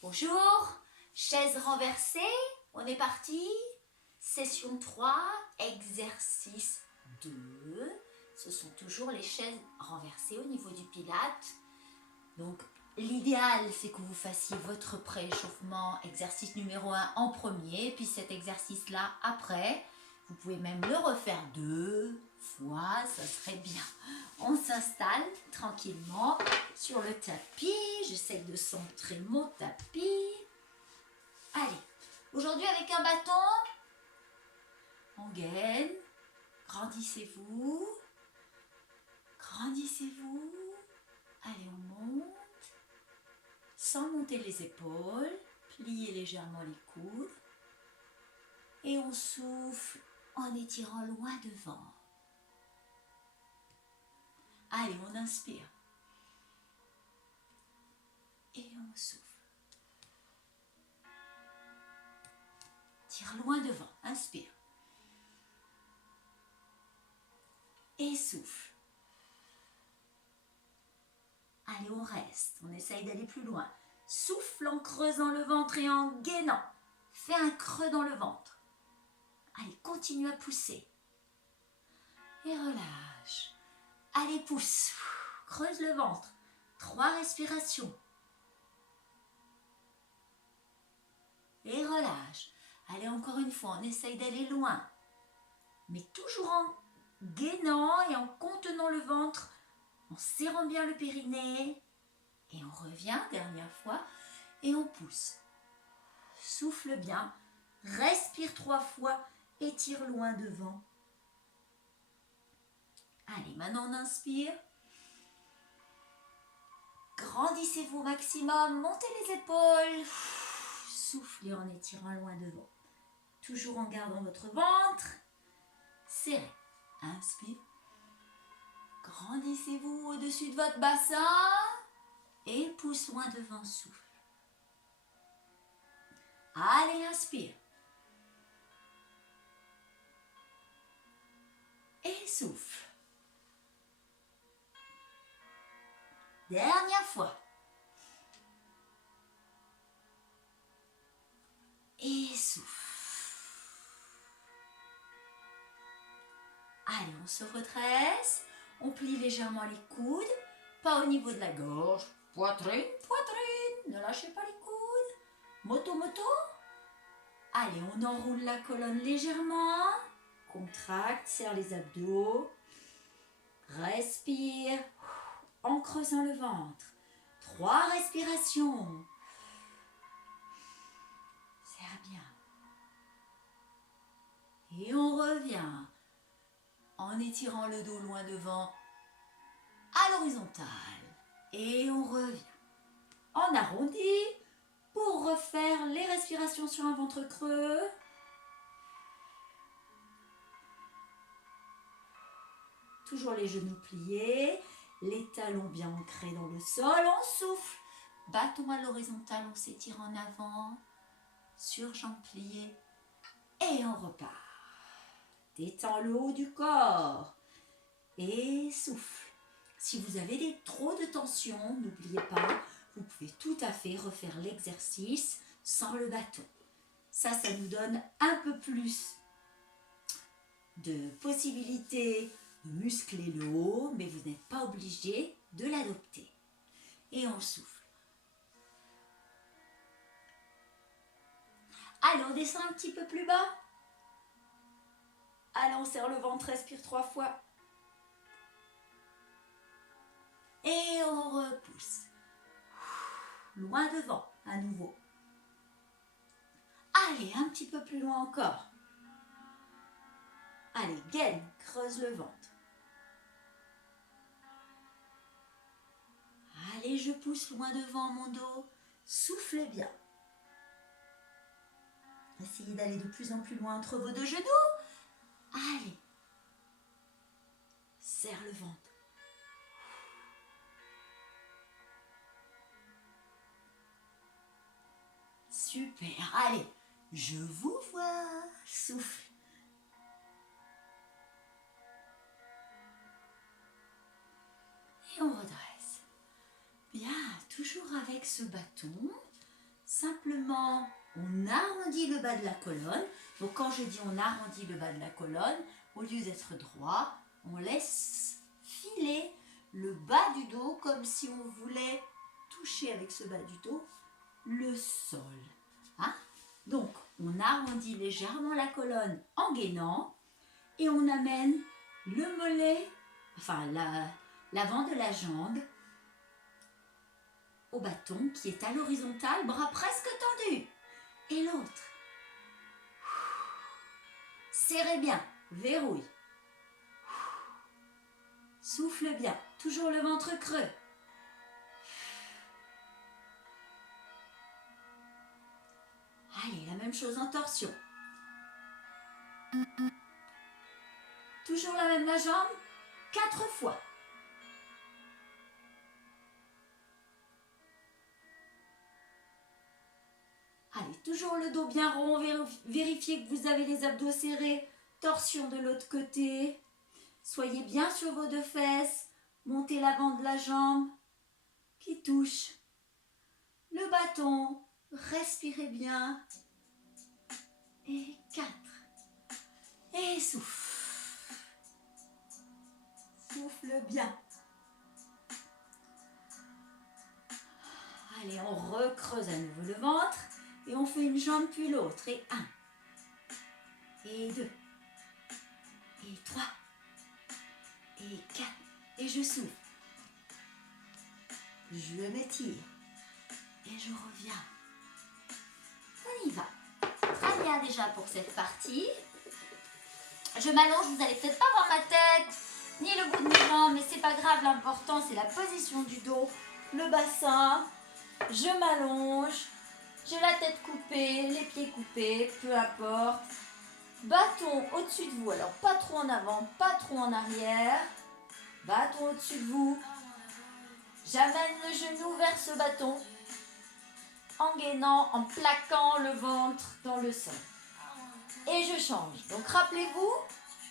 Bonjour, chaise renversée, on est parti. Session 3, exercice 2. Ce sont toujours les chaises renversées au niveau du pilate. Donc l'idéal c'est que vous fassiez votre prééchauffement, exercice numéro 1 en premier, puis cet exercice-là après. Vous pouvez même le refaire 2 fois, ça serait bien. On s'installe tranquillement sur le tapis. J'essaie de centrer mon tapis. Allez, aujourd'hui avec un bâton, on gaine. Grandissez-vous. Grandissez-vous. Allez, on monte. Sans monter les épaules. Pliez légèrement les coudes. Et on souffle en étirant loin devant. Allez, on inspire. Et on souffle. Tire loin devant. Inspire. Et souffle. Allez, on reste. On essaye d'aller plus loin. Souffle en creusant le ventre et en gainant. Fais un creux dans le ventre. Allez, continue à pousser. Et relâche. Allez, pousse. Creuse le ventre. 3 respirations. Et relâche. Allez, encore une fois, on essaye d'aller loin. Mais toujours en gainant et en contenant le ventre, en serrant bien le périnée. Et on revient, dernière fois, et on pousse. Souffle bien. Respire 3 fois. Étire loin devant. Allez, maintenant on inspire. Grandissez-vous au maximum. Montez les épaules. Soufflez en étirant loin devant. Toujours en gardant votre ventre. Serrez. Inspire. Grandissez-vous au-dessus de votre bassin. Et pousse loin devant. Souffle. Allez, inspire. Et souffle. Dernière fois. Et souffle. Allez, on se redresse. On plie légèrement les coudes. Pas au niveau de la gorge. Poitrine, poitrine. Ne lâchez pas les coudes. Moto, moto. Allez, on enroule la colonne légèrement. Contracte, serre les abdos. Respire. En creusant le ventre. 3 respirations. Serre bien. Et on revient en étirant le dos loin devant à l'horizontale. Et on revient en arrondi pour refaire les respirations sur un ventre creux. Toujours les genoux pliés, les talons bien ancrés dans le sol. On souffle. Bâton à l'horizontale, on s'étire en avant, sur jambes pliées. Et on repart. Détends le haut du corps. Et souffle. Si vous avez trop de tension, n'oubliez pas, vous pouvez tout à fait refaire l'exercice sans le bâton. Ça nous donne un peu plus de possibilités de muscler le haut, mais vous n'êtes pas obligé de l'adopter. Et on souffle. Allez, on descend un petit peu plus bas. Allez, on serre le ventre, respire 3 fois. Et on repousse. Loin devant, à nouveau. Allez, un petit peu plus loin encore. Allez, gaine, creuse le ventre. Allez, je pousse loin devant mon dos. Soufflez bien. Essayez d'aller de plus en plus loin entre vos 2 genoux. Allez. Serre le ventre. Super. Allez, je vous vois. Souffle. Et on redresse. Bien, toujours avec ce bâton. simplement, on arrondit le bas de la colonne. Donc quand je dis on arrondit le bas de la colonne, au lieu d'être droit, on laisse filer le bas du dos comme si on voulait toucher avec ce bas du dos le sol. Hein? Donc on arrondit légèrement la colonne en gainant et on amène le mollet, enfin l'avant de la jambe au bâton qui est à l'horizontale, bras presque tendus. Et l'autre. Serrez bien, verrouille. Souffle bien, toujours le ventre creux. Allez, la même chose en torsion. Toujours la même la jambe, 4 fois. Allez, toujours le dos bien rond, vérifiez que vous avez les abdos serrés. Torsion de l'autre côté. Soyez bien sur vos 2 fesses. Montez l'avant de la jambe qui touche le bâton. Respirez bien. Et 4. Et souffle. Souffle bien. Allez, on recreuse à nouveau le ventre. Et on fait une jambe puis l'autre. Et 1. Et 2. Et 3. Et 4. Et je souffle. Je m'étire. Et je reviens. On y va. Très bien déjà pour cette partie. Je m'allonge, vous n'allez peut-être pas voir ma tête, ni le bout de mes jambes, mais c'est pas grave, l'important c'est la position du dos, le bassin. Je m'allonge, j'ai la tête coupée, les pieds coupés, peu importe. Bâton au-dessus de vous, alors pas trop en avant, pas trop en arrière. Bâton au-dessus de vous. J'amène le genou vers ce bâton, en gainant, en plaquant le ventre dans le sol. Et je change. Donc rappelez-vous,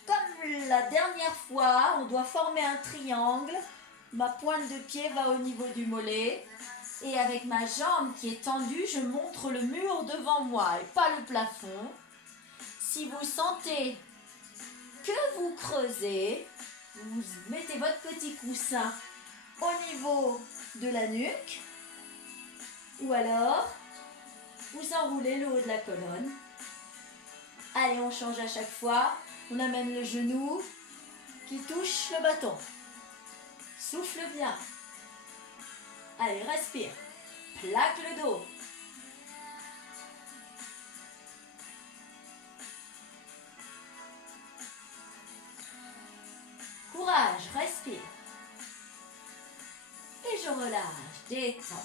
comme la dernière fois, on doit former un triangle. Ma pointe de pied va au niveau du mollet. Et avec ma jambe qui est tendue, je montre le mur devant moi et pas le plafond. Si vous sentez que vous creusez, vous mettez votre petit coussin au niveau de la nuque. Ou alors, vous enroulez le haut de la colonne. Allez, on change à chaque fois. On amène le genou qui touche le bâton. Souffle bien. Allez, respire. Plaque le dos. Courage, respire. Et je relâche, détends.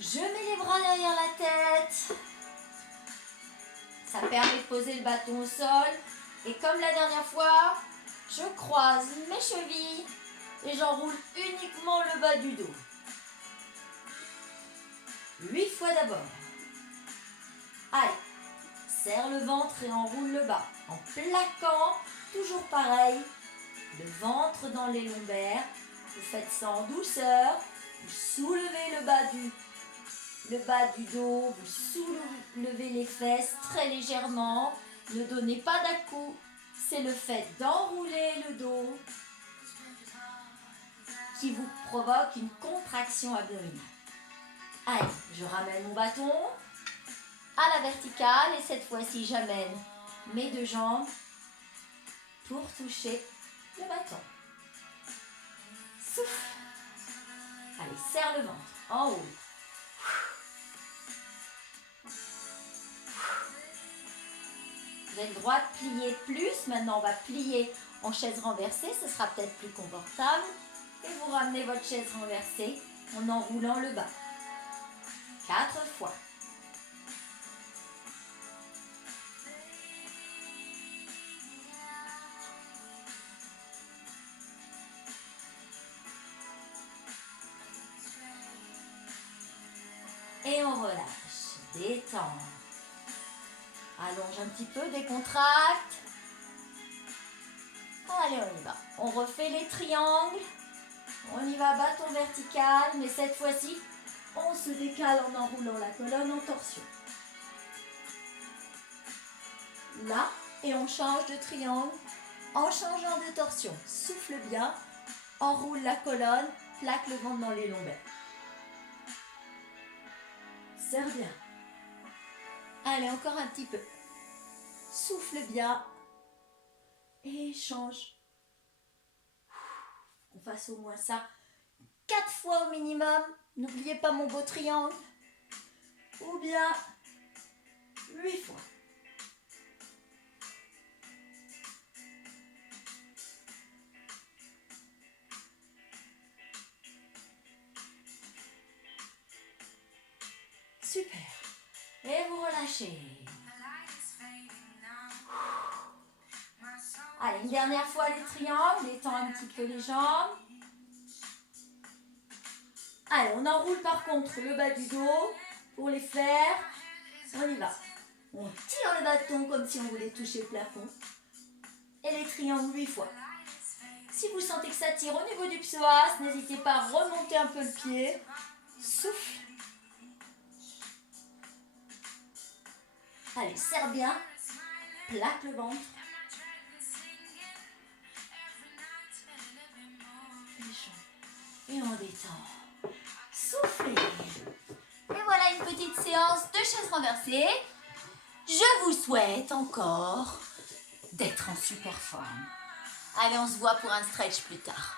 Je mets les bras derrière la tête. Ça permet de poser le bâton au sol. Et comme la dernière fois, je croise mes chevilles et j'enroule uniquement le bas du dos. 8 fois d'abord. Allez, serre le ventre et enroule le bas. En plaquant, toujours pareil, le ventre dans les lombaires. Vous faites ça en douceur. Vous soulevez le bas du dos, vous soulevez les fesses très légèrement. Ne donnez pas d'à-coups. C'est le fait d'enrouler le dos qui vous provoque une contraction abdominale. Allez, je ramène mon bâton à la verticale et cette fois-ci, j'amène mes 2 jambes pour toucher le bâton. Souffle. Allez, serre le ventre en haut. Vous avez le droit de plier plus. Maintenant, on va plier en chaise renversée. Ce sera peut-être plus confortable. Et vous ramenez votre chaise renversée en enroulant le bas. 4 fois. Et on relâche. Détend. Allonge un petit peu, décontracte. Allez, on y va. On refait les triangles. On y va, bâton vertical, mais cette fois-ci, On se décale en enroulant la colonne en torsion. Là, et on change de triangle en changeant de torsion. Souffle bien, enroule la colonne, plaque le ventre dans les lombaires. Serre bien. Allez, encore un petit peu. Souffle bien et change. On fasse au moins ça 4 fois au minimum. N'oubliez pas mon beau triangle. Ou bien 8 fois. Super. Et vous relâchez. Allez, une dernière fois les triangles, étend un petit peu les jambes. Allez, on enroule par contre le bas du dos pour les faire. On y va. On tire le bâton comme si on voulait toucher le plafond. Et les triangles 8 fois. Si vous sentez que ça tire au niveau du psoas, n'hésitez pas à remonter un peu le pied. Souffle. Allez, serre bien. Plaque le ventre. Et on détend. Soufflez. Et voilà une petite séance de chaises renversées. Je vous souhaite encore d'être en super forme. Allez, on se voit pour un stretch plus tard.